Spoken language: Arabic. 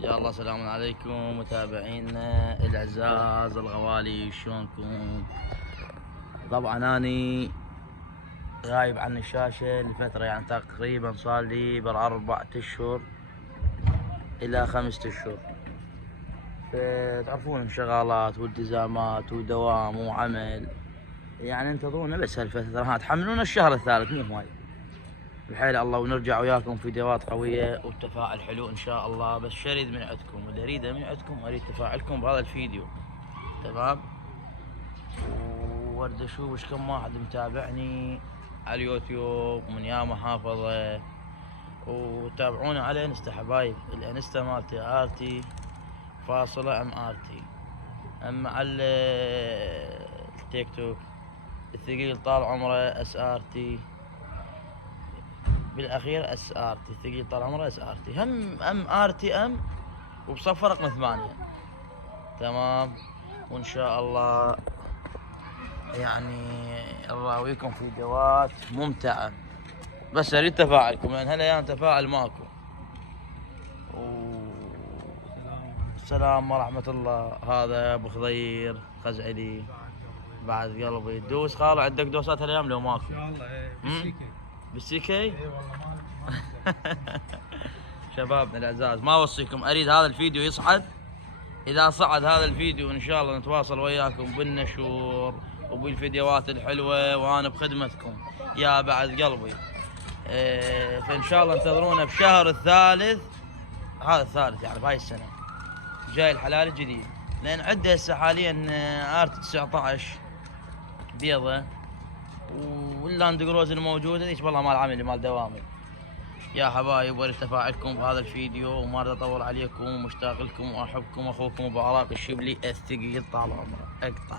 يا الله سلام عليكم متابعينا الأعزاز الغوالي، شلونكم؟ طبعا أني غايب عن الشاشة لفترة، يعني تقريبا صار لي 4 أشهر إلى 5 أشهر. فتعرفون انشغالات والتزامات ودوام وعمل، يعني انتظرونا بس هالفترة، تحملونا الشهر الثالث مو هواي بحيل الله، ونرجع وياكم فيديوهات قوية والتفاعل حلو ان شاء الله. بس شريد من عندكم، واللي اريده من عندكم اريد تفاعلكم بهذا الفيديو، تمام؟ وورد اشوف وش كم واحد متابعني على اليوتيوب من يا محافظة، وتابعونا على انستا حبايب. الانستا مالتي ارتي فاصلة ام ارتي. اما على التيك توك الثقيل طال عمره اس ارتي، بالاخير اس ار تي، ثقيل طال عمره اس ار تي، هم ام ار تي ام وبصفر رقم 8، تمام؟ وان شاء الله يعني نراويكم فيديوهات ممتعة، بس اريد تفاعلكم لان هالايام تفاعل ماكو. السلام ورحمة الله. هذا ابو خضير خزعلي بعد قلبي. دوس خالو، عندك دوسات هالايام لو ماكو؟ ان شاء الله ايه بالسيكي. بالسيكي؟ اي والله ما شبابنا الاعزاز، ما اوصيكم، اريد هذا الفيديو يصعد. اذا صعد هذا الفيديو ان شاء الله نتواصل وياكم بالنشور وبالفيديوهات الحلوه، وانا بخدمتكم يا بعد قلبي. فان شاء الله انتظرونا بشهر الثالث، هذا الثالث يعني بهاي السنه جاي الحلال الجديد، لان عنده هسه حاليا ارت 19 بيضه، واللاند جروز الموجوده ذيك والله مال عملي مال دوامي. يا حبايب ورد تفاعلكم بهذا الفيديو، وما اريد اطول عليكم، ومشتاق لكم واحبكم، اخوكم ابو عراق الشبلي الثقيل طال عمره. اقطع.